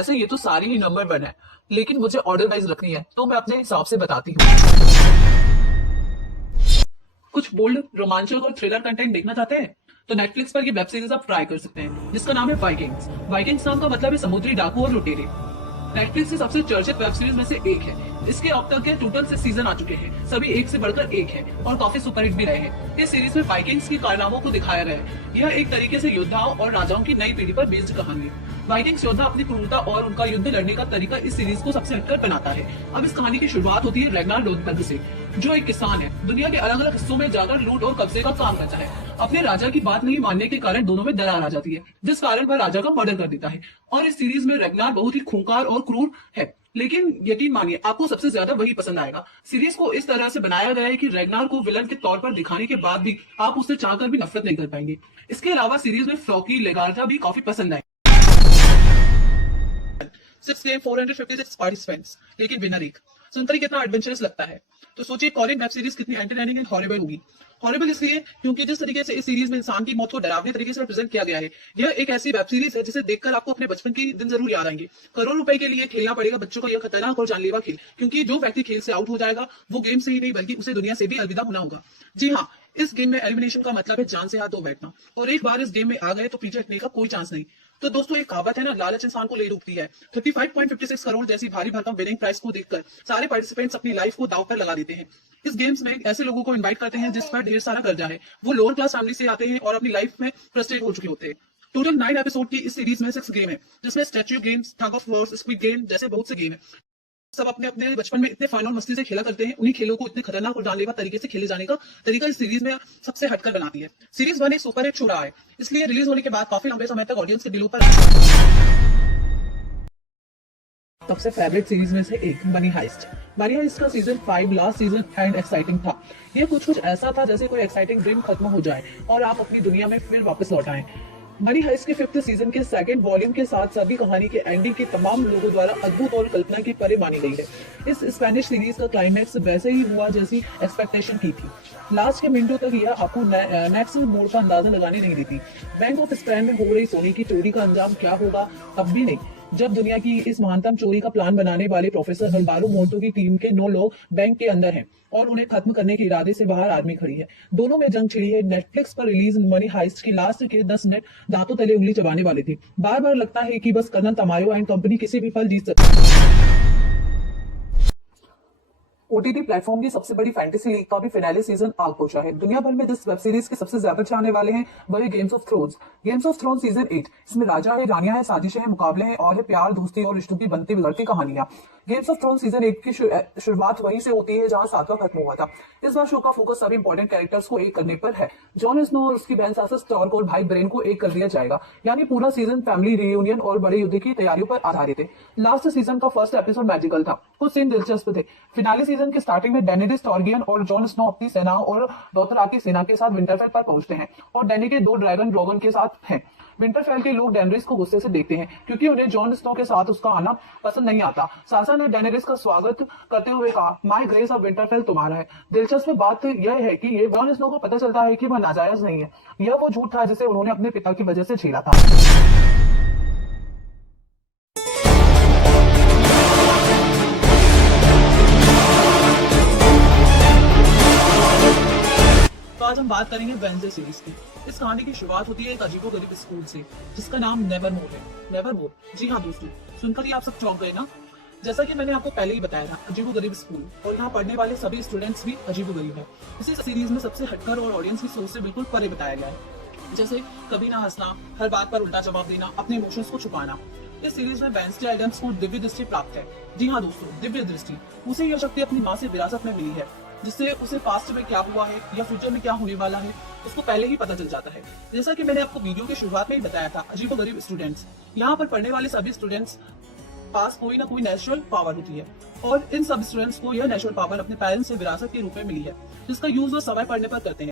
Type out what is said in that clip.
वैसे ये तो सारी ही नंबर वन है, लेकिन मुझे ऑर्डर वाइज रखनी है तो मैं अपने हिसाब से बताती हूँ। कुछ बोल्ड, रोमांचक और थ्रिलर कंटेंट देखना चाहते हैं तो नेटफ्लिक्स पर ये वेब सीरीज आप ट्राई कर सकते हैं, जिसका नाम है वाइकिंग्स। वाइकिंग्स नाम का मतलब है समुद्री डाकू और लुटेरे। नेटफ्लिक्स की सबसे चर्चित वेब सीरीज में से एक है। इसके अब तक के टोटल 6 सीजन आ चुके हैं, सभी एक से बढ़कर एक है और काफी सुपरहिट भी रहे हैं। इस सीरीज में वाइकिंग्स की कारनामों को दिखाया गया है। यह एक तरीके से योद्धाओं और राजाओं की नई पीढ़ी पर बेस्ड कहानी है। वाइकिंग्स योद्धा अपनी क्रूरता और उनका युद्ध लड़ने का तरीका इस सीरीज को सबसे हटकर बनाता है। अब इस कहानी की शुरुआत होती है रैग्नार लोथब्रग से, जो एक किसान है। दुनिया के अलग अलग हिस्सों में जाकर लूट और कब्जे का काम करता है। अपने राजा की बात नहीं मानने के कारण दोनों में दरार आ जाती है, जिस कारण वह राजा का मर्डर कर देता है। और इस सीरीज में रैग्नार बहुत ही खूंखार और क्रूर है, लेकिन यकीन मानिए आपको सबसे ज्यादा वही पसंद आएगा। सीरीज को इस तरह से बनाया गया है कि रैग्नार को विलन के तौर पर दिखाने के बाद भी आप उससे चाहकर भी नफरत नहीं कर पाएंगे। इसके अलावा सीरीज में फ्लॉकी लेगार्था भी काफी पसंद आए। 6 गेम 456 पार्टिसिपेंट्स, लेकिन विनर एक। सुनकर ही कितना एडवेंचरस लगता है। तो सोचिए कॉलिंग वेब सीरीज कितनी एंटरटेनिंग एंड हॉरिबल होगी। हॉरिबल इसलिए क्योंकि जिस तरीके से इस सीरीज में इंसान की मौत को डरावने तरीके से रिप्रेजेंट किया गया है, यह एक ऐसी वेब सीरीज है जिसे देखकर आपको अपने बचपन के दिन जरूर याद आएंगे। करोड़ रुपए के लिए खेलना पड़ेगा बच्चों का यह खतरनाक और जानलेवा खेल, क्योंकि जो व्यक्ति खेल से आउट हो जाएगा वो गेम से ही नहीं बल्कि उसे दुनिया से भी अलविदा होना होगा। जी हाँ, इस गेम में एलिमिनेशन का मतलब है जान से हाथ धो बैठना, और एक बार इस गेम में आ गए तो पीछे हटने का कोई चांस नहीं। तो दोस्तों एक कहावत है ना, लालच इंसान को ले डूबती है। 35.56 करोड़ जैसी भारी भरकम विनिंग प्राइस को देखकर सारे पार्टिसिपेंट्स अपनी लाइफ को दांव पर लगा देते हैं। इस गेम्स में ऐसे लोगों को इनवाइट करते हैं जिस पर ढेर सारा कर्जा है। वो लोअर क्लास फैमिली से आते हैं और अपनी लाइफ में फ्रस्ट्रेट हो चुके होते हैं। टोटल 9 एपिसोड की इस सीरीज में 6 गेम है, जिसमें statue games, tug of Wars, squid game जैसे बहुत से गेम है। सब अपने अपने बचपन में इतने फन और मस्ती से खेला करते हैं। उन्हीं खेलों को इतने खतरनाक और जानलेवा तरीके से खेले जाने का तरीका इस सीरीज में सबसे हटकर बनाती है। सीरीज 1 एक सुपरहिट शो रहा है, इसलिए रिलीज होने के बाद काफी लंबे समय तक ऑडियंस के दिलों पर सबसे फेवरेट सीरीज में से एक मनी हाइस्ट। मनी हाइस्ट का season 5 last season and exciting था। यह कुछ ऐसा था जैसे कोई एक्साइटिंग ड्रीम खत्म हो जाए और आप अपनी दुनिया में फिर वापस लौट आए। मनी हाइस्ट के 5th सीजन के 2nd वॉल्यूम के साथ सभी कहानी के एंडिंग की तमाम लोगों द्वारा अद्भुत और कल्पना की परे मानी गई है। इस स्पेनिश सीरीज का क्लाइमैक्स वैसे ही हुआ जैसी एक्सपेक्टेशन की थी। लास्ट के मिनटों तक यह आपको नेक्स्ट मोड़ का अंदाजा लगाने नहीं देती। बैंक ऑफ स्पेन में हो रही सोने की चोरी का अंजाम क्या होगा अब भी नहीं, जब दुनिया की इस महानतम चोरी का प्लान बनाने वाले प्रोफेसर अल्वारो मोर्टो की टीम के 9 लोग बैंक के अंदर हैं और उन्हें खत्म करने के इरादे से बाहर आर्मी खड़ी है। दोनों में जंग छिड़ी है। नेटफ्लिक्स पर रिलीज मनी हाइस्ट की लास्ट के 10 मिनट दांतों तले उंगली चबाने वाले थे। बार बार लगता है कि बस कर्नल तमायो एंड कंपनी किसी भी फल जीत सकती। ओटीटी प्लेटफॉर्म की सबसे बड़ी फैंटेसी लीग का भी फिनाले सीजन आ पहुंचा है। दुनिया भर में जिस वेब सीरीज के सबसे ज्यादा चाहने वाले हैं वह है games of thrones. Games of thrones season 8। इसमें राजा है, रानियां है, साजिशें हैं, मुकाबले हैं और है प्यार, दोस्ती और रिश्तों की बनती बिगड़ती कहानियां। गेम्स ऑफ थ्रोन्स सीजन 8 की शुरुआत वहीं से होती है जहां 7वां खत्म हुआ था। इस बार शो का फोकस सभी इंपॉर्टेंट कैरेक्टर्स को एक करने पर है। जॉन स्नो और उसकी बहन सासा स्टार्क और भाई ब्रेन को एक कर दिया जाएगा, यानी पूरा सीजन फैमिली रियूनियन और बड़े युद्ध की तैयारियों पर आधारित है। लास्ट सीजन का फर्स्ट एपिसोड मैजिकल था, कुछ सीन दिलचस्प थे। फिनाले सीजन की स्टार्टिंग में डेनेरिस टारगेरियन और जॉन स्नो अपनी सेनाओं और दोथराकी सेना के साथ विंटरफेल पर पहुंचते हैं और डैनी के 2 ड्रैगन ड्रैगन के साथ हैं। विंटरफेल के लोग डेनरिस को गुस्से से देखते हैं क्योंकि उन्हें जॉन स्नो के साथ उसका आना पसंद नहीं आता। सासा ने डेनेरिस का स्वागत करते हुए कहा, माय ग्रेस ऑफ विंटरफेल तुम्हारा है। दिलचस्प बात यह है कि ये जॉन स्नो को पता चलता है कि वह नाजायज नहीं है। यह वो झूठ था जिसे उन्होंने अपने पिता की वजह से झेला था। तो आज हम बात करेंगे वेंसडे सीरीज की। इस कहानी की शुरुआत होती है एक अजीबोगरीब स्कूल से जिसका नाम नेवरमोर है। नेवरमोर, जी हाँ दोस्तों, सुनकर ही आप सब चौंक गए ना। जैसा कि मैंने आपको पहले ही बताया था, अजीबोगरीब स्कूल, और यहाँ पढ़ने वाले सभी स्टूडेंट्स भी अजीबोगरीब हैं। इसी सीरीज में सबसे हटकर और ऑडियंस की सोच से बिल्कुल परे बताया गया है, जैसे कभी ना हंसना, हर बात पर उल्टा जवाब देना, अपने इमोशंस को छुपाना। इस सीरीज में वेंसडे एडम्स को दिव्य दृष्टि प्राप्त है। जी हाँ दोस्तों, दिव्य दृष्टि। उसे यह शक्ति अपनी माँ से विरासत में मिली है, जिससे उसे पास्ट में क्या हुआ है या फ्यूचर में क्या होने वाला है उसको पहले ही पता चल जाता है। जैसा कि मैंने आपको वीडियो के शुरुआत में ही बताया था, अजीबोगरीब स्टूडेंट्स, यहाँ पर पढ़ने वाले सभी स्टूडेंट्स पास कोई ना कोई नेचुरल पावर होती है और इन सब स्टूडेंट्स को यह नेचुरल पावर अपने पेरेंट्स से विरासत के रूप में मिली है, जिसका यूज वो समय पढ़ने पर करते हैं।